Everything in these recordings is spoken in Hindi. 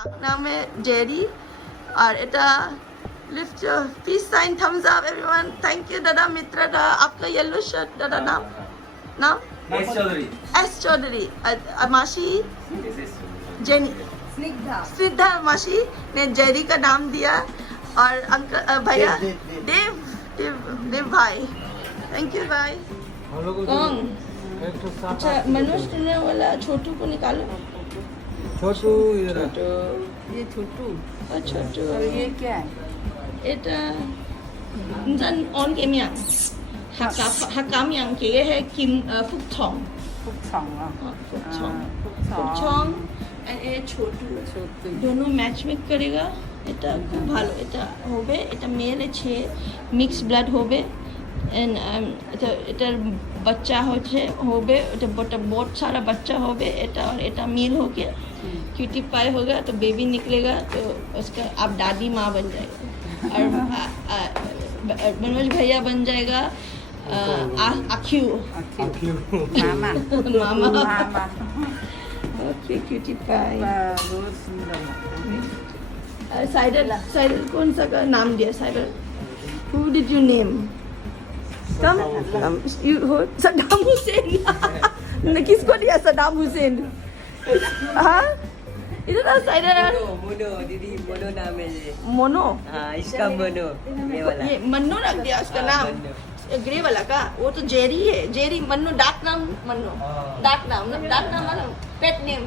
नाम है जेरी और এটা lift peace sign thumbs up everyone thank you दादा मित्र दा आपका येलो शर्ट दादा नाम एस चौधरी मासी जेनी स्निग्धा मासी ने जेरी का नाम दिया और अंकल भैया देव भाई थैंक यू भाई कौन अच्छा मनोज ने वाला छोटू को निकालो छोटू इधर ये छोटू छोटू और ये क्या है এটা জান অন কেমিয়াং হাকামিয়াং কে ये है किम फुकथोंग फुकथोंग एंड ये छोटू दोनों मैच मेक करेगा এটা খুব ভালো এটা হবে এটা মেল আছে মিক্স ব্লাড হবে এন্ড এটার বাচ্চা হচ্ছে হবে এটা बहुत सारा बच्चा होবে এটা और এটা मिल हो गया क्यूटी पाई होगा तो बेबी निकलेगा तो उसका आप दादी माँ बन जाएगा और मनोज भैया बन जाएगा आख्यू मामा मामा ओके क्यूटी पाई बहुत सुंदर साइडल कौन सा का नाम दिया साइडल who did you name come you हो सद्दाम हुसैन ने किसको दिया सद्दाम हुसैन हाँ इधर आ साइडल मोनो दीदी मोनो नाम है ये मोनो हाँ इसका मोनो ये वाला ये मन्नो रख दिया उसका नाम ग्रे वाला का वो तो जेरी है जेरी मन्नो डार्क नाम मन्नो डार्क नाम वाला pet name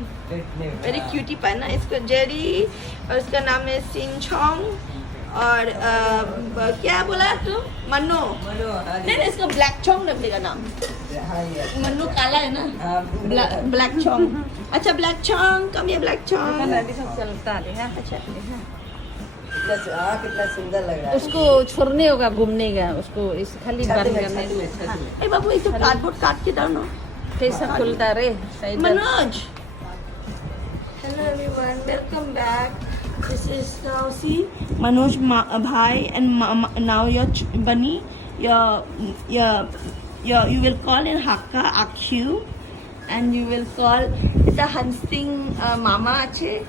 very cutie pie ना इसको जेरी और इसका नाम है सिंचोंग और क्या बोला तू मन्नो नहीं इसको ब्लैक चोंग रख देगा नाम मन्नो काला है ना ब्लैक चोंग अच्छा ब्लैक चोंग कम ये ब्लैक चोंग अभी सब चलता है अच्छा कितना सुंदर लग रहा है उसको छोड़ने होगा घूमने का उसको इस खाली बंद करने ए बाबू ये तो कार्डबोर्ड काट के डालो कैसा खुलता रे side Manoj hello everyone welcome back this is now see Manoj भाई एंड नाउ योर बनी you will call in Hakka Akyu and you will call the Hansting mama ache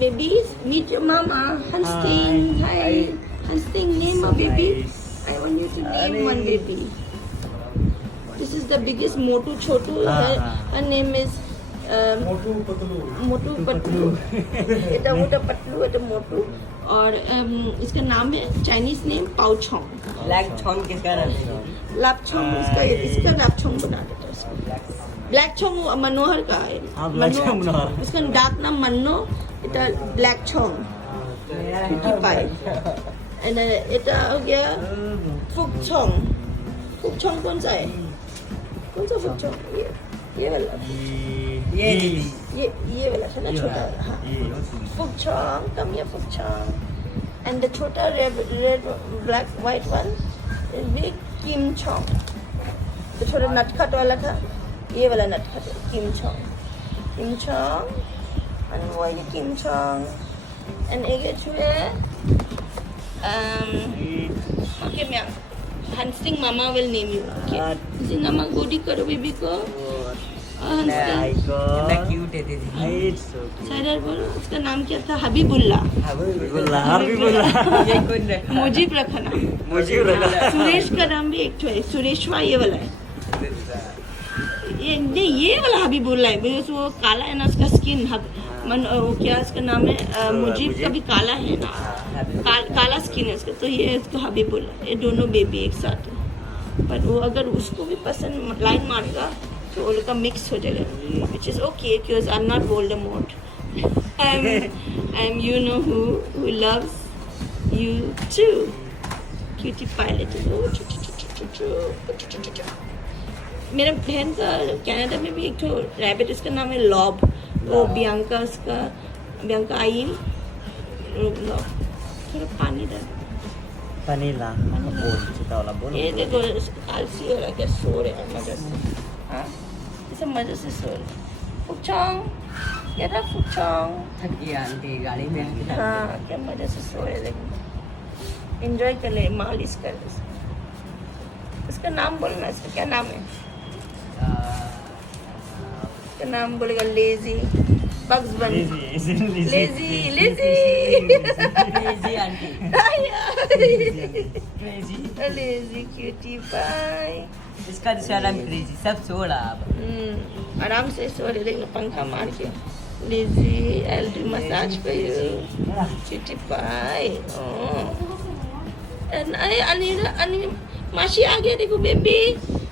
babies meet your mama Hansting hi Hansting name a baby I want you to name one baby this is the biggest Motu Chotu her name is Motu Patlu এটা মোটা पतलू এটা मोटू और इसका नाम है चाइनीज नेम पाओछोंग ब्लैक छोंग किसका नाम है लापछोंग इसका लापछोंग बना देता है ब्लैक छोंग मनोहर का है मनोहर इसका डार्क नाम मन्नो এটা ब्लैक छोंग 55 एंड এটা हो गया फुकछोंग फुकछोंग कौन सा है कौन सा फुकछोंग ये वाला ये वाला था ना छोटा वाला हाँ फुकछोंग कम ये फुकछोंग and the छोटा red black white one is big किम छोंग तो छोटा नटखट वाला था ये वाला नटखट किम छोंग and वो ये किम छोंग and एक छुए okay मैं Hansting mama will name you okay इसी नाम गोदी करो बेबी को कितना क्यूट है दीदी साइडर बोलो उसका नाम क्या था हबीबुल्ला ये कौन है मुजीब रखा नाम सुरेश का नाम भी एक तो है सुरेशवा ये वाला है ये वाला हबीबुल्ला है बिकॉज़ वो काला है ना उसका स्किन वो क्या उसका नाम है मुजीब का भी काला है ना काला स्किन है उसका तो ये इसको हबीबुल्ला ये दोनों बेबी एक साथ है पर वो अगर उसको भी पसंद लाइन मारेगा तो वो लोग का मिक्स हो जाएगा which is okay because I am not Voldemort I am you know who loves you too cutie pilot मेरा बहन का कनाडा में भी एक तो रैबिट उसका नाम है लॉब वो बियांका आई लॉब थोड़ा पानी डाल पनीला ये देखो आलसी हो रहा क्या सो रहे हैं मजा से हाँ इसे मजे से सो रहे फुकछोंग क्या था फुकछोंग थक गया आंटी गाड़ी में हाँ क्या मजे से सो रहे लेकिन एंजॉय कर ले मालिश कर ले इसका नाम बोलना इसका क्या नाम है इसका नाम बोलेगा lazy Bugs Bunny. Lazy. Crazy auntie. Crazy. Lazy cutie pie. इसका तो नाम क्रेजी सब छोड़ा अब आराम से सो रहे देखो पंखा मार के लेजी एल्ड्री मसाज पे चिटी पाई अनि मासी आ गया देखो बेबी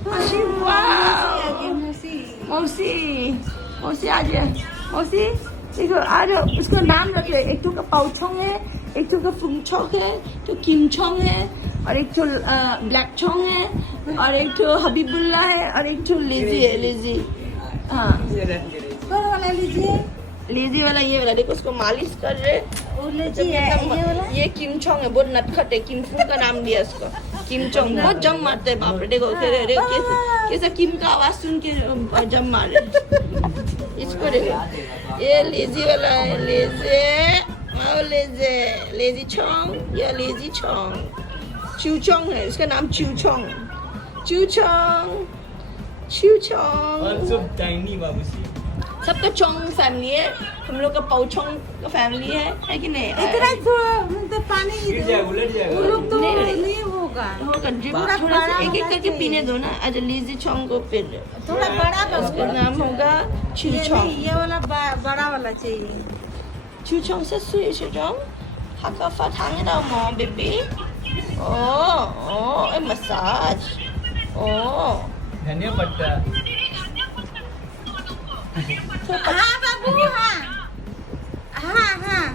मासी वाओ मौसी आ गया मौसी देखो आ जाओ उसका नाम रखे एक तो का पाउचोंग है एक तो का फुंगचोंग है तो किमचोंग है और एक तो ब्लैक चोंग है और एक तो हबीबुल्ला है और एक तो लेजी है लेजी हाँ कौन वाला लीजिए लेजी वाला ये वाला देखो उसको मालिश कर रहे वो लीजिए ये वाला ये किमचोंग है बहुत नटखट है किमफू का नाम दिया इसको किमचोंग बहुत जम मारते हैं बाप रे देखो कैसा किम का आवाज सुन के जम मारे इसको देखो ये लेजी वाला है लेजी चोंग या लेजी चोंग चूचोंग है इसका नाम चूचोंग टाइनी बाबूजी सबका चोंग फैमिली है हम लोग का पाउचोंग का फैमिली है कि नहीं इतना तो पानी गिर जाएगा उलट जाएगा वो लोग तो नहीं, नहीं होगा होगा ड्रिप थोड़ा थोड़ा सा बड़ा एक एक होना करके चाहिए। पीने दो ना आज लीजी चोंग को फिर थोड़ा बड़ा उसका नाम होगा ये चूचोंग नहीं, ये वाला बड़ा वाला चाहिए चूचोंग से सुई चूचोंग हाका फाथांगे ना मॉ बेबी ओ मसाज ओ धनिया पत्ता हाँ बाबू हाँ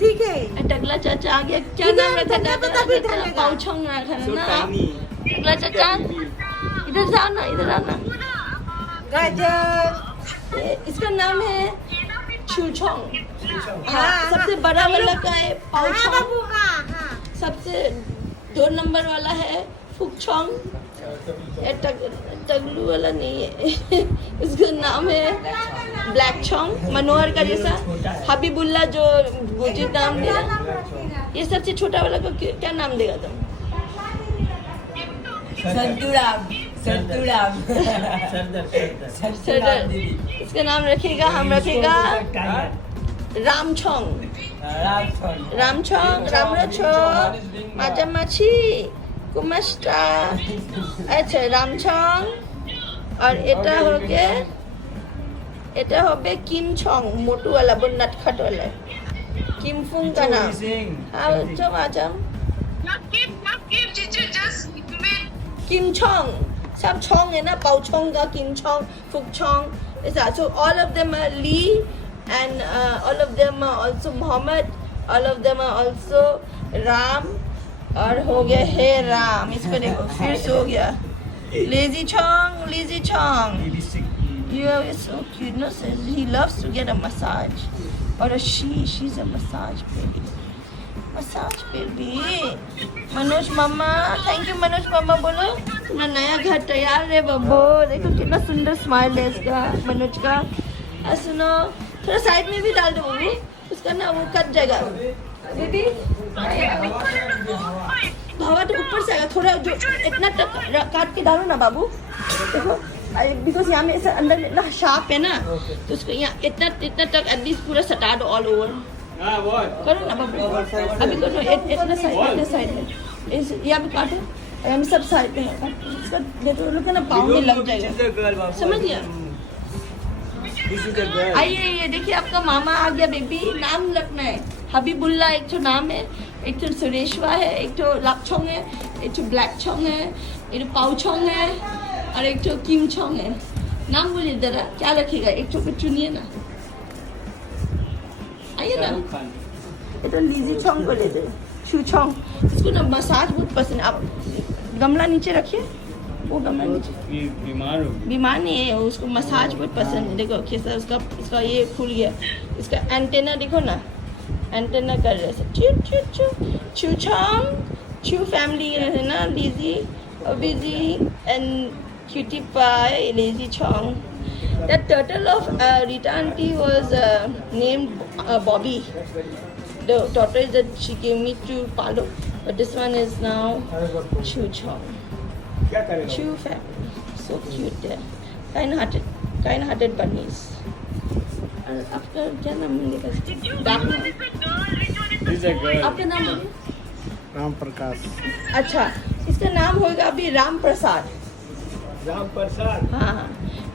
ठीक है टकला चाचा आ गया क्या इधर नाम रखा टकला चाचा भी डालेगा। पाउचोंग रखा सो ना टाइनी टकला चाचा इधर आना गाजर इसका नाम है चूचोंग हाँ, सबसे बड़ा वाला का है हाँ पाउचोंग बाबू हाँ सबसे 2 नंबर वाला है फुकचोंग ये टगलू वाला नहीं है उसका नाम है ब्लैक चोंग मनोहर का जैसा हबीबुल्ला जो गुजित नाम दिया ये सबसे छोटा वाला को क्या नाम देगा तुम संतुराम सरदार इसका नाम रखेगा हम रखेगा रामचोंग रामरोचो माची कुमस्टा अच्छा रामचोंग और এটা হবে কিমচং মোটু वाला बहुत नटखट वाला किमफुंग का नाम हाँ चलो किमचोंग सब चोंग है ना पाउचोंग का किमचोंग फुकचोंग ऐसा so all of them are Lee and all of them are also Muhammad all of them are also Ram और हो गया है राम इसको देखो फिर से हो गया lazy Chong you are so cute no he loves to get a massage or a she's a massage baby Manoj मामा थैंक यू मनोज मामा बोलो अपना नया घर तैयार है बब्बो देखो कितना सुंदर स्माइल है इसका मनोज का सुनो थोड़ा साइड में भी डाल दो बब्बू उसका ना वो कट जाएगा बेबी हवा तो ऊपर से आएगा थोड़ा जो इतना काट के डालो ना बाबू देखो बिकॉज यहाँ में ऐसा अंदर में ना शार्प है ना तो उसको यहाँ इतना तक एटलीस्ट पूरा सटा दो ऑल ओवर करो ना बाबू अभी करो इतना साइड में यहाँ पे काटो यहाँ में सब साइड में है इसका लोग ना पाँव में लग जाएगा समझ गया आइए देखिए आपका मामा आ गया बेबी नाम रखना है हबीबुल्ला एक तो नाम है एक तो सुरेशवा है एक तो लापचोंग है एक तो ब्लैक चोंग है एक तो पाउचोंग है और एक तो किमचोंग है नाम बोलिए जरा क्या रखेगा एक तो चुनिए ना आइए ना ये तो लीजी चोंग को ले दे चूचोंग इसको ना मसाज बहुत पसंद है आप गमला नीचे रखिए वो गमला नीचे बीमार नहीं है उसको मसाज बहुत पसंद है देखो कैसा उसका ये खुल गया इसका एंटेना देखो ना एंटेना कर रहे हैं चूचोंग चू फैमिली है ना लीजी अबिजी and cutie pie lazy chong the turtle of Rita auntie was named Bobby the tortoise that she gave me to Palo but this one is now Chu Chong Chu family so cute there kind hearted bunnies और आपका क्या नाम लिखा? आपका नाम बोलिए। राम प्रकाश। अच्छा, इसका नाम होगा अभी राम प्रसाद। राम प्रसाद। हाँ हाँ,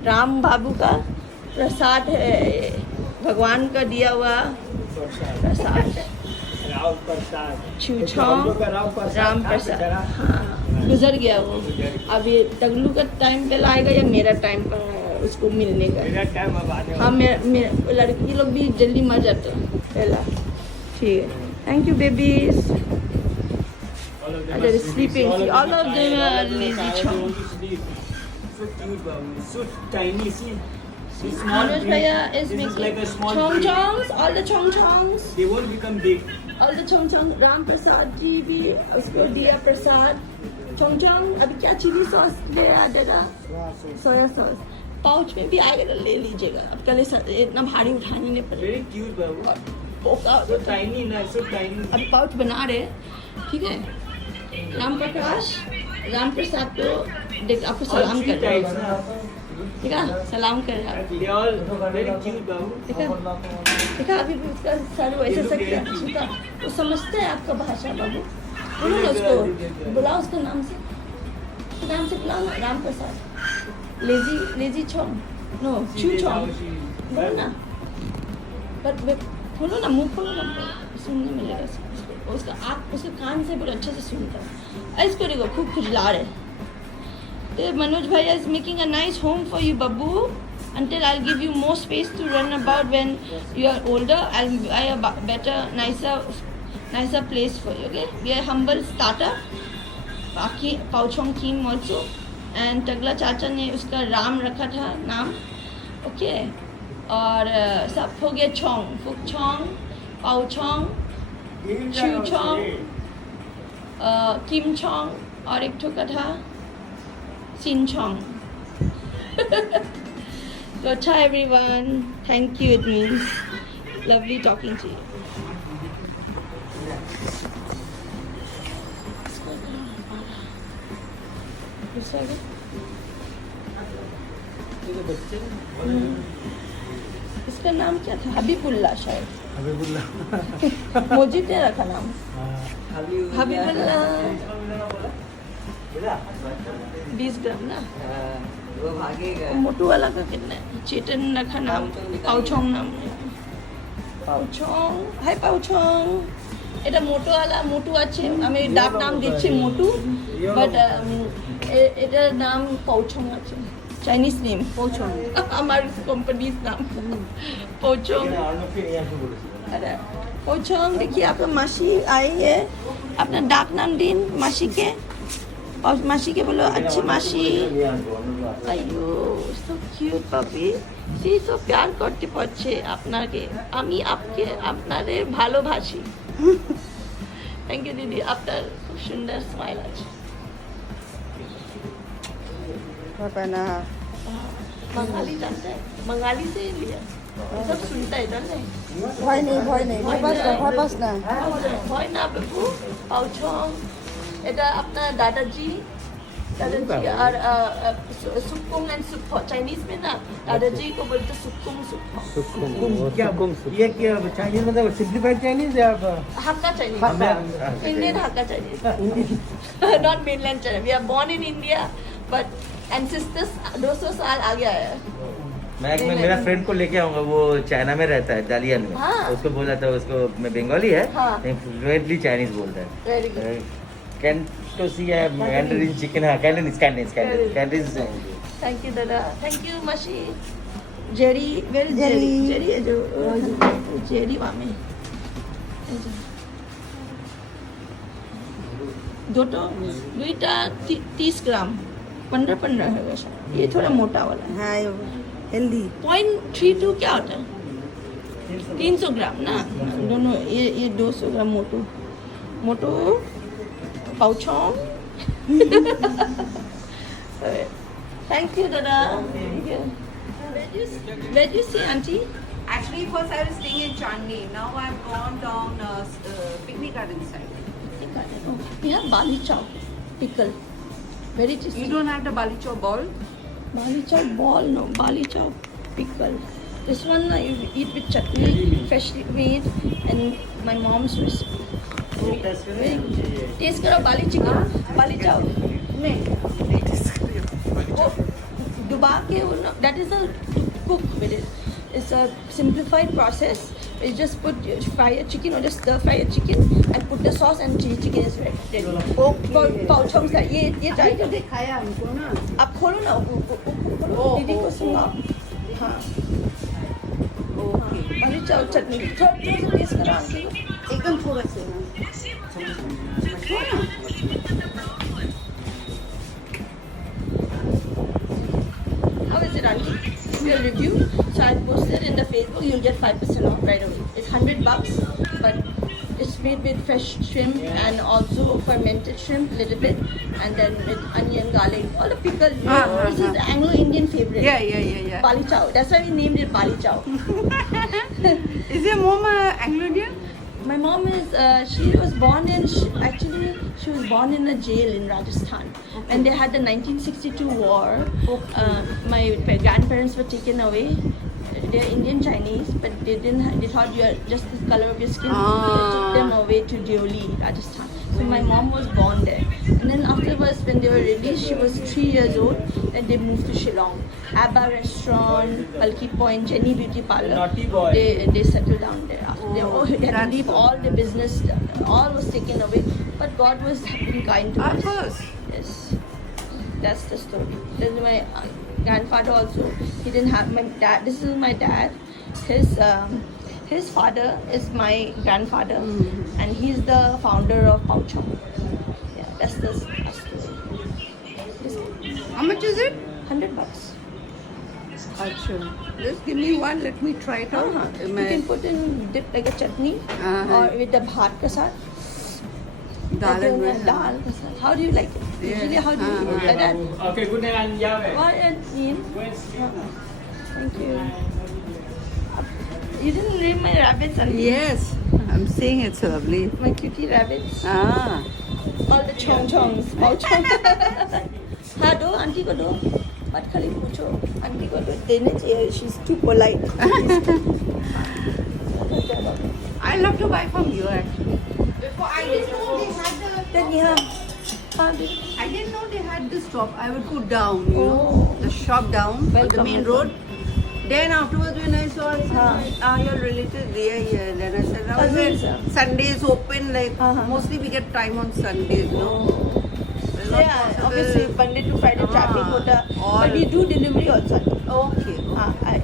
राम बाबू का प्रसाद है, भगवान का दिया हुआ प्रसाद। राम प्रसाद। छूछाओ राम प्रसाद। हाँ, गुजर गया वो। अब ये टगलू का टाइम पे लाएगा या मेरा टाइम पर उसको मिलने का? मेरा टाइम अब आने हाँ, मेरा लड़की लोग भी जल्दी मर जाते हैं पहला। ठीक है, thank you babies. They're sleeping. All of them are lazy chong. So cute, babu. So tiny. See, small. Manoj baby. Bhaiya is This making like a small chong baby. chongs. All the chong chongs. They won't become big. All the chong chong. Ram Prasad जी भी उसको दिया प्रसाद। चोंग चोंग अभी क्या चिली सॉस ले आ दादा? Soya sauce. पाउच में भी आएगा तो ले लीजिएगा। अब कल इतना भारी उठाने नहीं पड़ेगा। Very cute, babu. पोका So tiny, na. So tiny. अब पाउच बना रहे, ठीक है? राम प्रकाश, राम प्रसाद को देख आपको All सलाम three कर रहे types, हैं, na. ठीक है? सलाम कर रहा है। They all very cute, babu. देखा अभी भी उसका सर वैसे सकता छुपा, वो समझता है आपका भाषा बाबू। बोलो ना उसको, बुलाओ उसका नाम से, उसके नाम से बुलाओ ना, राम प्रसाद। लेजी चोंग, नो चू चोंग, बोलो ना। बट खोलो ना, मुंह खोलो ना, सुनने मिलेगा उसका आँख, उसके कान से बहुत अच्छे से सुनता है। इसको देखो खूब खुजला रहे। तो मनोज भैया is making a nice home for you, Babu. Until I'll give you more space to run about when you are older. I'll buy a better, nicer place for you. Okay? We are humble starter. बाकी पाउचोंग कीम also. And टगला चाचा ने उसका राम रखा था नाम, ओके? और सब हो गया चोंग, फुक चोंग, पाउ चोंग, चू चोंग, किम चोंग और एक ठोका था सिन चोंग। तो अच्छा everyone, thank you, it means lovely talking to you. इसका नाम क्या था? हबीबुल्ला शायद। हबीबुल्ला। मोजिद ने रखा नाम हबीबुल्ला। 20 ग्राम ना। वो भागेगा। मोटू वाला का कितना है? चेतन रखा नाम, पाउचोंग नाम है। পাউচং, হাই পাউচং। এটা মোটোওয়ালা, মোটু আছে, আমি ডাক নাম দিচ্ছি মোটু, বাট এটার নাম পাউচং আছে, চাইনিজ নেম পাউচং, আমার কোম্পানির নাম पाउचों। अरे पाउचों, देखिए आपका मासी आई है, अपना डाक नाम दिन मासी के, और मासी के बोलो अच्छी मासी। আইয়ো সো কিউট পাপি, সেই তো প্যার করতে পারছে আপনাকে, আমি আপনাদের ভালোবাসি। থ্যাংক ইউ দিদি, আপনার খুব সুন্দর স্মাইল আছে। बंगाली जानते हैं, बंगाली से लिया, सब सुनता है जानते हैं। भय नहीं भय ना भय ना बाबू। पाउचों এটা আপনার दादाजी और सुकुम एंड सुप्पो, चाइनीज में ना दादाजी को बोलते सुकुम सुप्पो। क्या ये क्या चाइनीज मतलब सिंप्लीफाइड चाइनीज या Hakka Chinese, Indian Hakka Chinese, not mainland China. We are born in India but ancestors 200 साल आगे आया है। मैं एक में मेरा फ्रेंड को लेके आऊंगा, वो चाइना में रहता है, दालियन में। हाँ। उसको बोला था, उसको मैं बंगाली है, हाँ। फ्लुएंटली चाइनीज बोलता है। वेरी गुड, कैंटोसिया मैंडरिन चिकन, हाँ कैंटोनीज कैंटोनीज। थैंक यू दादा, थैंक यू मशी। जेरी, वेरी जेरी, जेरी है जो जेरी वामे दुईटा 30 ग्राम 15 है वैसा, ये थोड़ा मोटा वाला है। हाँ हेल्दी 0.32 क्या होता है? 300 ग्राम ना दोनों, ये 200 ग्राम मोटू मोटू पाउचों। थैंक यू दादा। Where do you see auntie? Actually, first I was staying in Chandni. Now I've gone down picnic garden side. Yeah, Bali chow pickle, very tasty. You don't have the Bali chow ball? Bali chow ball, no, Bali chow pickle, This one you eat with chutney, freshly made, and my mom's recipe. Taste करो बाली चिकन, बाली चाव में वो डुबा के वो that is a cook with it. It's a simplified process. You just fry a chicken or just stir fry a chicken and put the sauce and chili chicken is ready. For पाउचों से ये try कर दिखाया हमको ना आप खोलो ना वो खोलो दीदी को सुनाओ हाँ बाली चाव चटनी थोड़ा टेस्ट करो आंटी को एकदम थोड़ा सा How is it, auntie? Your review. So I posted in the Facebook. You'll get 5% off right away. It's $100, but it's made with fresh shrimp and also fermented shrimp, a little bit, and then with onion, garlic, all the pickle. This is the Anglo-Indian favorite. Yeah. Bali chow. That's why we named it Bali chow. Is your mom Anglo-Indian? My mom is. She was born in. She was born in a jail in Rajasthan. When they had the 1962 war, my grandparents were taken away. They're Indian Chinese, but they didn't. They thought you are just the color of your skin. They took them away to Deoli, Rajasthan. So my mom was born there. And then afterwards, when they were released, she was 3 years old. And they moved to Shillong. Abba Restaurant, Palki Point, Jenny Beauty Parlor. Naughty boy. They settled down there. After they had to leave all the business. All was taken away. But God was being kind to us. Of course. Yes. That's the story. Then my grandfather also. He didn't have my dad. This is my dad. His father is my grandfather, and he's the founder of Pauchong. Yeah, that's the story. How much is it? $100. Acha. Just give me one. Let me try it out. You can put in dip like a chutney or with the bhat ke saath. Dal and rice. Dal ke saath. How do you like it? Usually, how do you eat like that? Okay, good night, and yeah. What and Neem? Thank you. You didn't name my rabbits, auntie. Yes, I'm saying it's lovely. My cutie rabbits. Ah. All the chong-chongs. हाँ दो आंटी को दो मत खाली पूछो आंटी को दो देने चाहिए she's too polite. I love to buy from you actually. Before I didn't know they had Then yeah. हाँ दी I didn't know they had this shop. I would go down, you Oh. know, the shop down on the Welcome, main welcome. road. Then afterwards when I saw, I said, you're related there, yeah. Then I said, Cousins, Sundays open, like mostly we get time on Sundays, you know. It's not Yeah, possible. obviously Monday to Friday traffic होता all- but we do delivery also. Okay.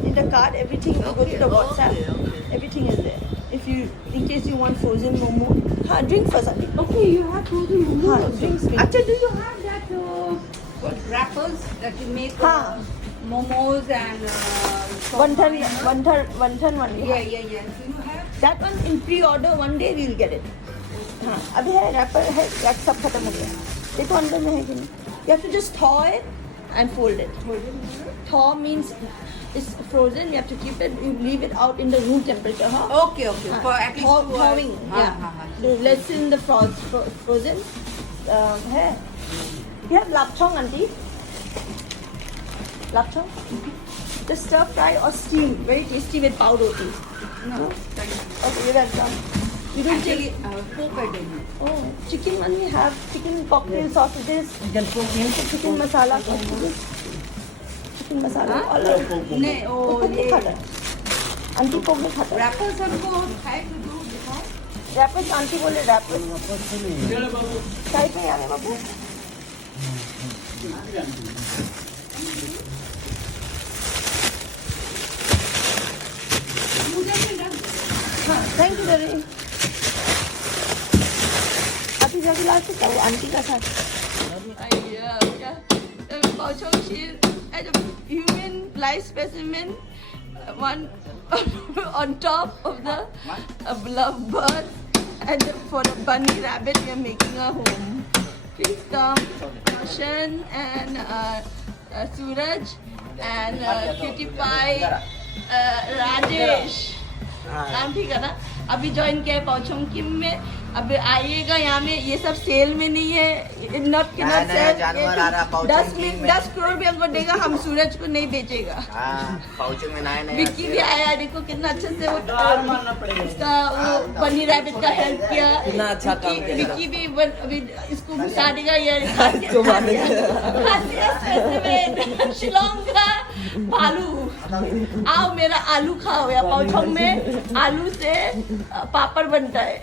In the card everything you go to the WhatsApp everything is there. If you in case you want frozen momo हाँ drink first aunty. Okay, you have frozen momo. हाँ drinks with Acha, do you have that what wrappers that you make momos and one ton one Yeah. Do you have? that one in pre-order one day we'll get it. हाँ अभी है रैपर है रैप सब खत्म हो गया देखो अंदर में है कि नहीं. You have to just thaw it and fold it. Thaw means it's frozen. You have to keep it. You leave it out in the room temperature. Huh? Okay. For at least 2 hours. Thawing. Yeah. Let's in the frozen. है. You have lapchong, auntie. Lapchong. Just stir fry or steam. Very tasty with pav roti. No. Okay, you got some. You don't take. Pork I didn't. Oh, chicken one we have. Chicken cocktail sausages. Chicken masala sausages. Chicken masala. All of it. नहीं pork नहीं खाता. आंटी pork नहीं खाता. wrappers हमको है to do दिखाओ. Wrappers आंटी बोले wrappers. साइड में आने बाबू. Thank you very. अभी जाके ला सकता हूँ आंटी का साथ. Pauchong, she is as a human live specimen, one on top of the lovebird, and for a bunny rabbit, we are making a home. Please come, Roshan and Suraj and Cutie Pie, Rajesh. नाम ठीक है ना अभी ज्वाइन किया है पाउचोंग किम में अब आइएगा यहाँ में, ये सब सेल में नहीं है, नॉट नया जानवर आ रहा, पाउचिंग में। 10 करोड़ भी हमको देगा, हम सूरज को नहीं बेचेगा। पाउचिंग में नए विक्की भी आया, देखो कितना अच्छे से वो उसका वो बनी रैबिट का हेल्प किया। कितना अच्छा काम किया। विक्की भी अभी इसको घुसा देगा ये शिलोंग का भालू। आओ मेरा आलू खाओ, या पाउचोंग में आलू से पापड़ बनता है।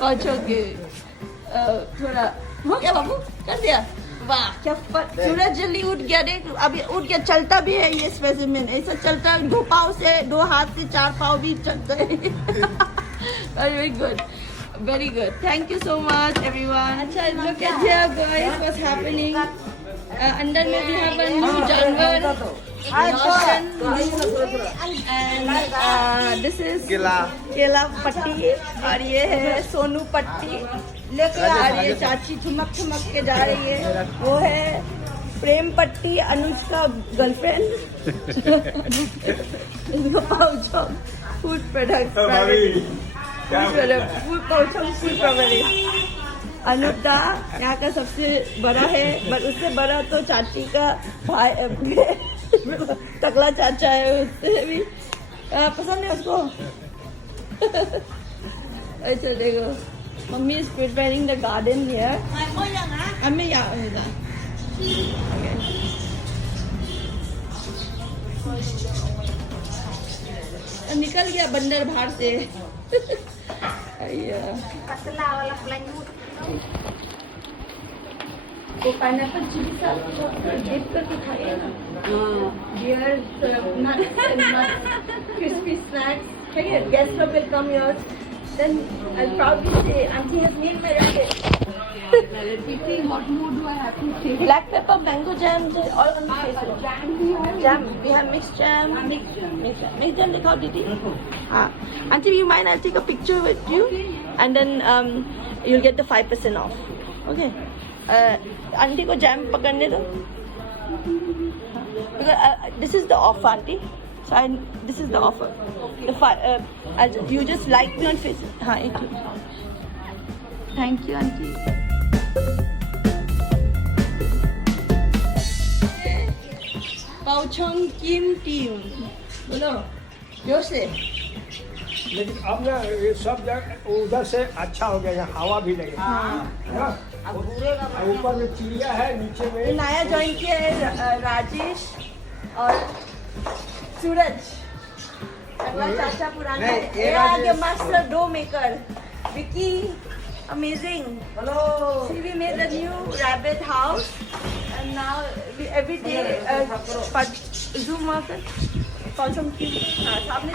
पाउचोंग के थोड़ा हो गया बाबू, कर दिया। वाह क्या सूरज जल्दी उठ गया, देख अभी उठ गया, चलता भी है ये स्पेसिमेन, ऐसा चलता है 2 पाँव से, 2 हाथ से 4 पाँव भी चलता है। Very good, very good. Thank you so much everyone. अच्छा look at here guys, what's happening. अंदर में भी have a new जानवर, Roshan, and this is केला पट्टी, और ये है सोनू पट्टी लेके आ रही है चाची, ठुमक ठुमक के जा रही है। वो है प्रेम पट्टी, Anushka girlfriend. Food product food product अनुपदा यहाँ का सबसे बड़ा है, बट उससे बड़ा तो चाची का भाई टकला चाचा है, उससे भी पसंद है उसको। अच्छा देखो, mummy is preparing the garden here. हमें यहाँ होगा। निकल गया बंदर बाहर से। वो पाइनएप्पल चिली डिप करके खाइए ना। क्रिस्पी स्नैक्स खाइए। Guest will come your, then I'll proudly say auntie has made my rabbit. What more do I have to say? Black pepper, mango jam, all on the face. Jam. We have mixed jam. Mixed jam दिखाओ दीदी। हाँ, auntie you mind I'll take a picture with you, and then you'll get the 5% off. Okay. Aunty को जैम पकड़ने दो, because this is the offer auntie, so this is the offer. You just like me on Facebook. हाँ एक thank you auntie. पाउचोंग किम टीम बोलो जोर से। लेकिन अब ना ये सब जगह उधर से अच्छा हो गया, यहाँ हवा भी लगे। ऊपर में चिड़िया है, नीचे में नया ज्वाइन किया है राजेश और सूरज, चाचा पुराना है, master dough maker Vicky, amazing. Hello. See, we made a new rabbit house, and now every day zoom marker. पाउचोंग की सामने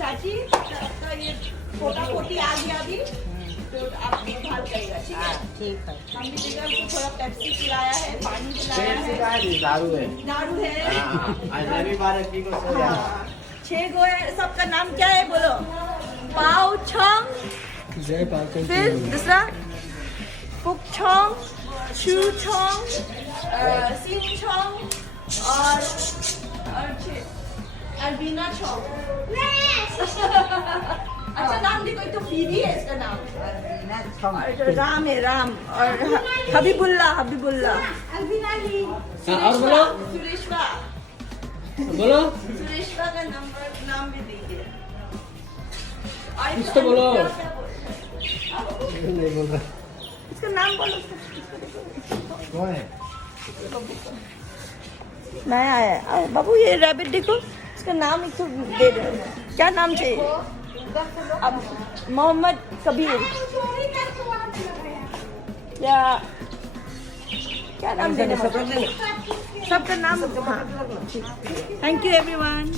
चाची आपका ये पोटा पोटी आ गया अभी, तो आप देखभाल करेगा, ठीक है? ठीक है। हमने देखा उसको थोड़ा पेप्सी पिलाया है, पानी पिलाया है, दारू है। 6 गो है। सबका नाम क्या है बोलो? पाउचोंग, फिर दूसरा पुकचोंग, चूचोंग, सिंचोंग और अल्बिना चोंग। अच्छा नाम देखो, एक तो फीडी है इसका नाम, और राम है, राम, और हबीबुल्ला और बोलो सुरेशवा का नाम भी दीजिए। कुछ तो बोलो। नहीं बोल रहा, इसका नाम बोलो। कौन है? नया आया बाबू, ये रैबिट देखो, इसका नाम एक तो दे दो। क्या नाम चाहिए? अब मोहम्मद कबीर या क्या नाम देना? सबका नाम। हाँ, थैंक यू एवरीवन।